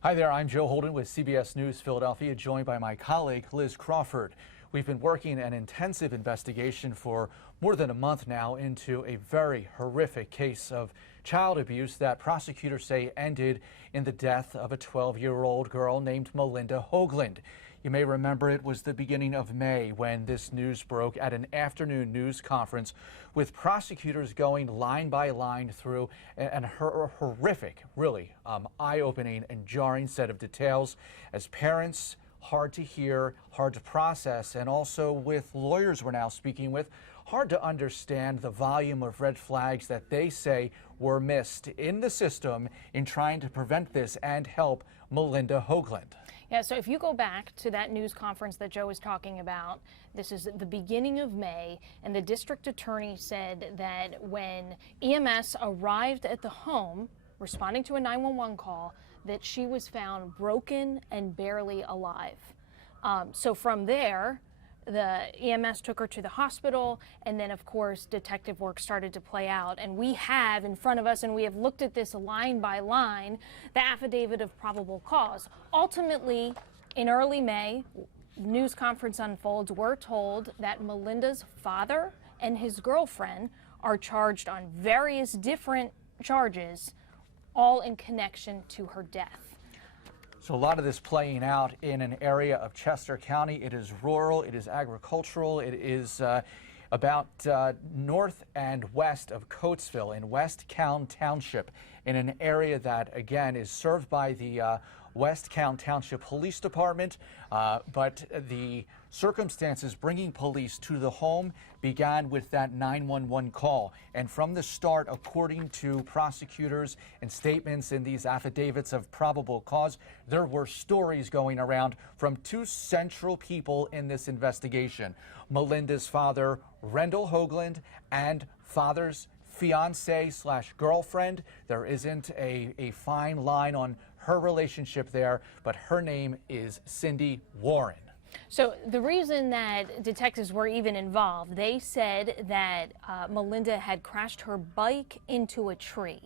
Hi there, I'm Joe Holden with CBS News Philadelphia, joined by my colleague Liz Crawford. We've been working an intensive investigation for more than a month now into a very horrific case of child abuse that prosecutors say ended in the death of a 12-year-old girl named Malinda Hoagland. You may remember it was the beginning of May when this news broke at an afternoon news conference, with prosecutors going line by line through a horrific, really eye-opening and jarring set of details. As parents, hard to hear, hard to process, and also with lawyers we're now speaking with, hard to understand the volume of red flags that they say were missed in the system in trying to prevent this and help Malinda Hoagland. Yeah, so if you go back to that news conference that Joe was talking about, this is the beginning of May, and the district attorney said that when EMS arrived at the home, responding to a 911 call, that she was found broken and barely alive. So from there, the EMS took her to the hospital, and then, of course, detective work started to play out. And we have in front of us, and we have looked at this line by line, the affidavit of probable cause. Ultimately, in early May, news conference unfolds, we're told that Malinda's father and his girlfriend are charged on various different charges, all in connection to her death. So a lot of this playing out in an area of Chester County. It is rural, it is agricultural, it is about north and west of Coatesville in West Count Township, in an area that, again, is served by the West Count Township Police Department, but the circumstances bringing police to the home began with that 911 call. And from the start, according to prosecutors and statements in these affidavits of probable cause, there were stories going around from two central people in this investigation: Malinda's father, Rendell Hoagland, and father's fiance/girlfriend. There isn't a fine line on her relationship there, but her name is Cindy Warren. So the reason that detectives were even involved, they said that Malinda had crashed her bike into a tree.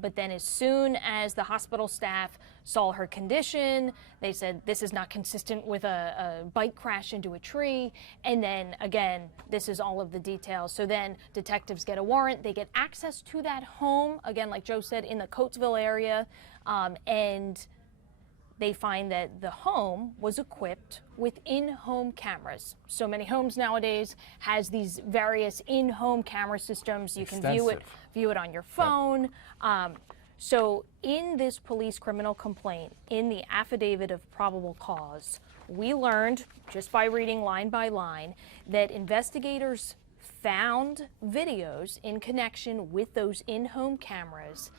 But then as soon as the hospital staff saw her condition, they said this is not consistent with a bike crash into a tree. And then again, this is all of the details. So then detectives get a warrant. They get access to that home, again, like Joe said, in the Coatesville area. And they find that the home was equipped with in-home cameras. So many homes nowadays has these various in-home camera systems. You can view it on your phone. Yep. So in this police criminal complaint, in the affidavit of probable cause, we learned, just by reading line by line, that investigators found videos in connection with those in-home cameras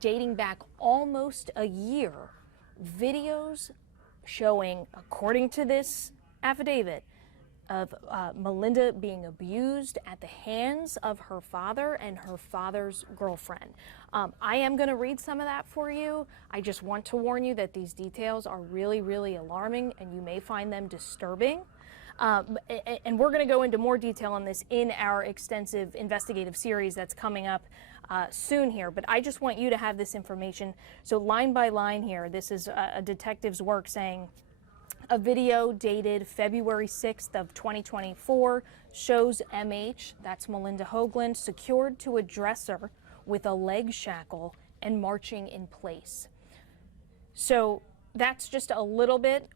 dating back almost a year. Videos showing, according to this affidavit, of Malinda being abused at the hands of her father and her father's girlfriend. I am going to read some of that for you. I just want to warn you that these details are really, really alarming, and you may find them disturbing. And we're going to go into more detail on this in our extensive investigative series that's coming up soon here, but I just want you to have this information. So line by line here, this is a detective's work saying a video dated February 6th of 2024 shows MH, that's Malinda Hoagland, secured to a dresser with a leg shackle and marching in place. So that's just a little bit.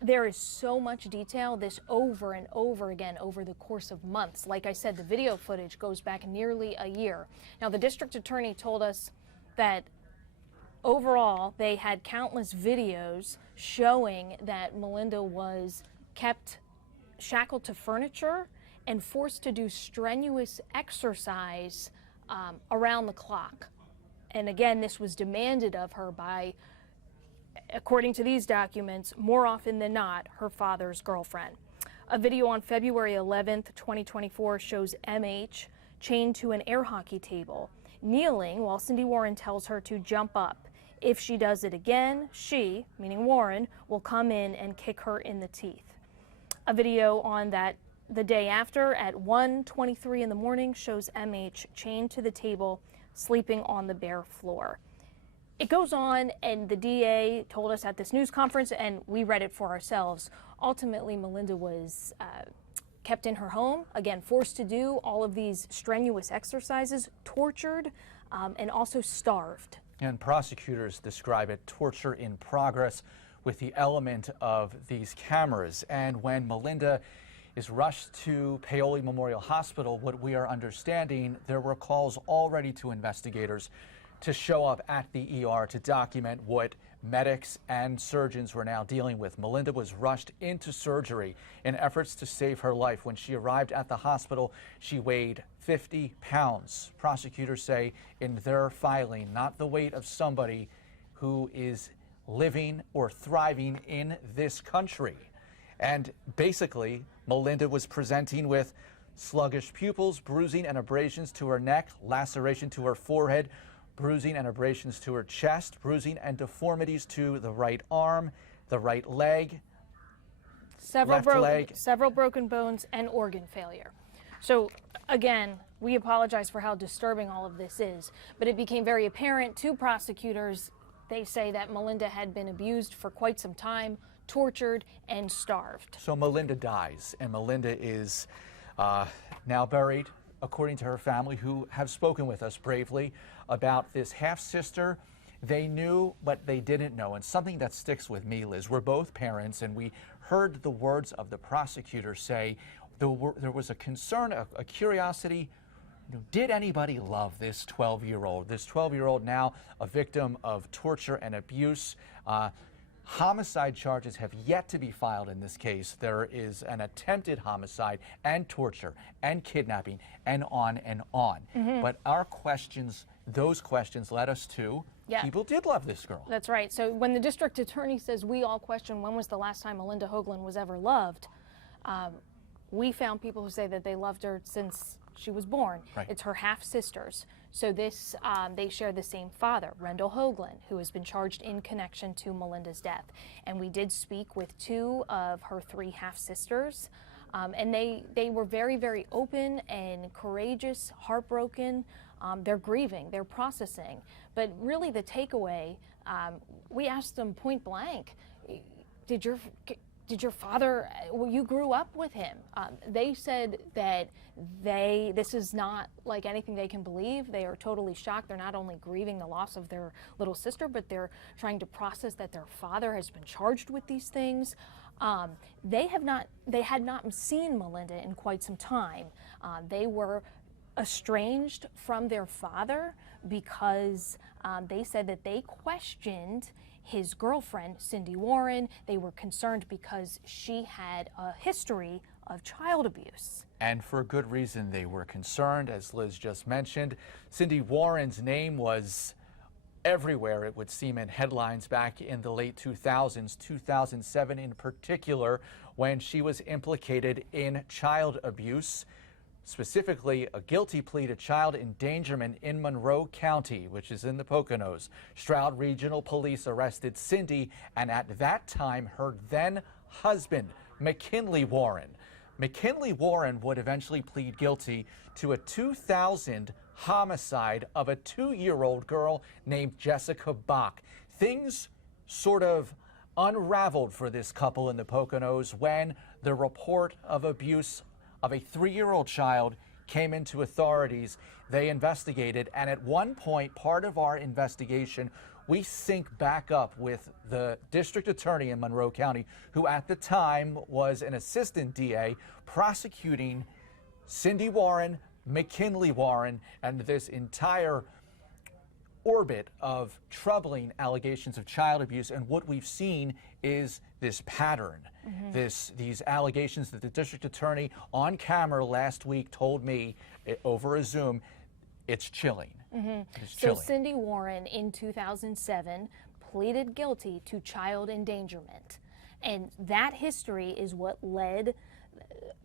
There is so much detail, this over and over again over the course of months. Like I said, the video footage goes back nearly a year. Now, the district attorney told us that overall they had countless videos showing that Malinda was kept shackled to furniture and forced to do strenuous exercise around the clock. And again, this was demanded of her by, according to these documents, more often than not, her father's girlfriend. A video on February 11th, 2024 shows MH chained to an air hockey table, kneeling while Cindy Warren tells her to jump up. If she does it again, she, meaning Warren, will come in and kick her in the teeth. A video on the day after at 1:23 in the morning shows MH chained to the table, sleeping on the bare floor. It goes on, and the DA told us at this news conference, and we read it for ourselves. Ultimately, Malinda was kept in her home, again, forced to do all of these strenuous exercises, tortured, and also starved. And prosecutors describe it torture in progress with the element of these cameras. And when Malinda is rushed to Paoli Memorial Hospital, what we are understanding, there were calls already to investigators to show up at the ER to document what medics and surgeons were now dealing with. Malinda was rushed into surgery in efforts to save her life. When she arrived at the hospital, she weighed 50 pounds. Prosecutors say in their filing, not the weight of somebody who is living or thriving in this country. And basically, Malinda was presenting with sluggish pupils, bruising and abrasions to her neck, laceration to her forehead, bruising and abrasions to her chest, bruising and deformities to the right arm, the right leg, Several left broken bones and organ failure. So again, we apologize for how disturbing all of this is, but it became very apparent to prosecutors. They say that Malinda had been abused for quite some time, tortured and starved. So Malinda dies, and Malinda is now buried, according to her family, who have spoken with us bravely about this half-sister. They knew, but they didn't know. And something that sticks with me, Liz, we're both parents, and we heard the words of the prosecutor say there was a concern, a curiosity. Did anybody love this 12-year-old? This 12-year-old now a victim of torture and abuse. Homicide charges have yet to be filed in this case. There is an attempted homicide and torture and kidnapping and on and on. But our questions, those questions led us to people did love this girl. That's right. So when the district attorney says we all question when was the last time Malinda Hoagland was ever loved, we found people who say that they loved her since she was born. Right. It's her half-sisters. So this, they share the same father, Rendell Hoagland, who has been charged in connection to Malinda's death. And we did speak with two of her three half-sisters, and they were very, very open and courageous, heartbroken. They're grieving, they're processing. But really the takeaway, we asked them point blank, did your father, well, you grew up with him. They said that this is not like anything they can believe. They are totally shocked. They're not only grieving the loss of their little sister, but they're trying to process that their father has been charged with these things. They had not seen Malinda in quite some time. They were estranged from their father because they said that they questioned his girlfriend, Cindy Warren. They were concerned because she had a history of child abuse. And for good reason they were concerned, as Liz just mentioned. Cindy Warren's name was everywhere, it would seem, in headlines back in the late 2000s, 2007 in particular, when she was implicated in child abuse. Specifically, a guilty plea to child endangerment in Monroe County, which is in the Poconos. Stroud Regional Police arrested Cindy and at that time her then husband, McKinley Warren. McKinley Warren would eventually plead guilty to a 2000 homicide of a 2-year-old girl named Jessica Bach. Things sort of unraveled for this couple in the Poconos when the report of abuse of a 3-year-old child came into authorities. They investigated, and at one point, part of our investigation, we sync back up with the district attorney in Monroe County, who at the time was an assistant DA prosecuting Cindy Warren, McKinley Warren, and this entire orbit of troubling allegations of child abuse. And what we've seen is this pattern, these allegations that the district attorney on camera last week told me over a Zoom. It's chilling. It's chilling. So Cindy Warren in 2007 pleaded guilty to child endangerment. And that history is what led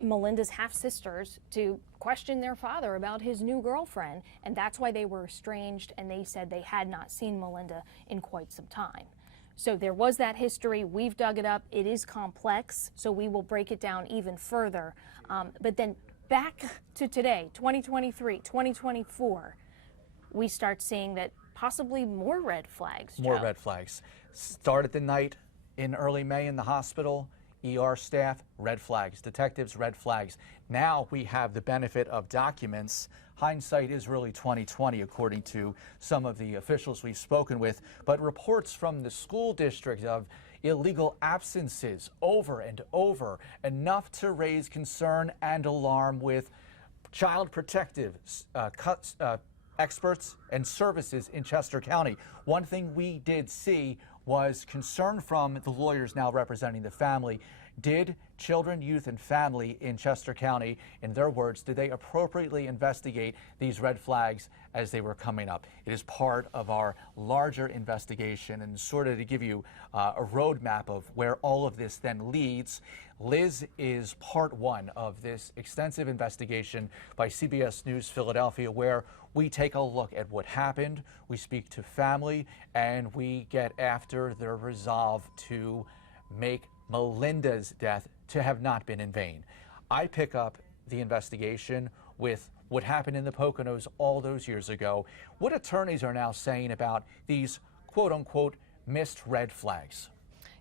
Malinda's half-sisters to question their father about his new girlfriend, and that's why they were estranged, and they said they had not seen Malinda in quite some time. So there was that history. We've dug it up. It is complex, so we will break it down even further. But then back to today, 2023, 2024, we start seeing that possibly more red flags. More Joe. red flags. Started the night in early May in the hospital. ER staff, red flags. Detectives, red flags. Now we have the benefit of documents. Hindsight is really 20/20, according to some of the officials we've spoken with. But reports from the school district of illegal absences over and over, enough to raise concern and alarm with child protective experts and services in Chester County. One thing we did see was concern from the lawyers now representing the family. Did children, youth, and family in Chester County, in their words, did they appropriately investigate these red flags as they were coming up? It is part of our larger investigation, and sort of to give you a roadmap of where all of this then leads. Liz is part one of this extensive investigation by CBS News Philadelphia, where we take a look at what happened, we speak to family, and we get after their resolve to make Malinda's death to have not been in vain. I pick up the investigation with what happened in the Poconos all those years ago, what attorneys are now saying about these quote-unquote missed red flags.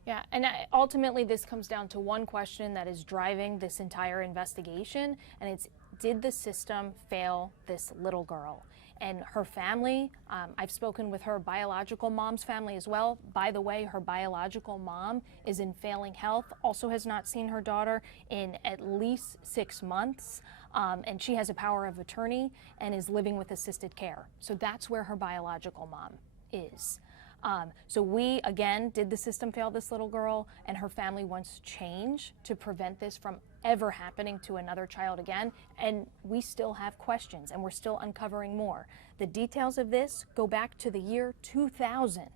Yeah, and ultimately this comes down to one question that is driving this entire investigation, and it's, did the system fail this little girl? And her family, I've spoken with her biological mom's family as well. By the way, her biological mom is in failing health, also has not seen her daughter in at least 6 months, and she has a power of attorney and is living with assisted care. So that's where her biological mom is. So we, again, did the system fail this little girl, and her family wants change to prevent this from ever happening to another child again, and we still have questions, and we're still uncovering more. The details of this go back to the year 2000,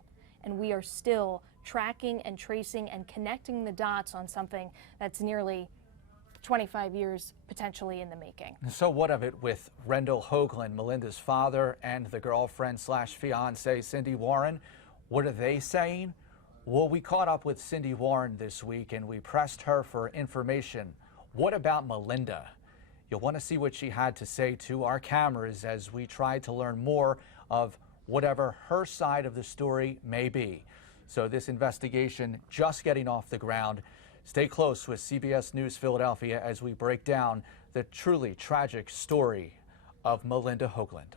and we are still tracking and tracing and connecting the dots on something that's nearly 25 years potentially in the making. So what of it with Rendell Hoagland, Malinda's father, and the girlfriend/fiance, Cindy Warren? What are they saying? Well, we caught up with Cindy Warren this week and we pressed her for information. What about Malinda? You'll want to see what she had to say to our cameras as we tried to learn more of whatever her side of the story may be. So this investigation just getting off the ground. Stay close with CBS News Philadelphia as we break down the truly tragic story of Malinda Hoagland.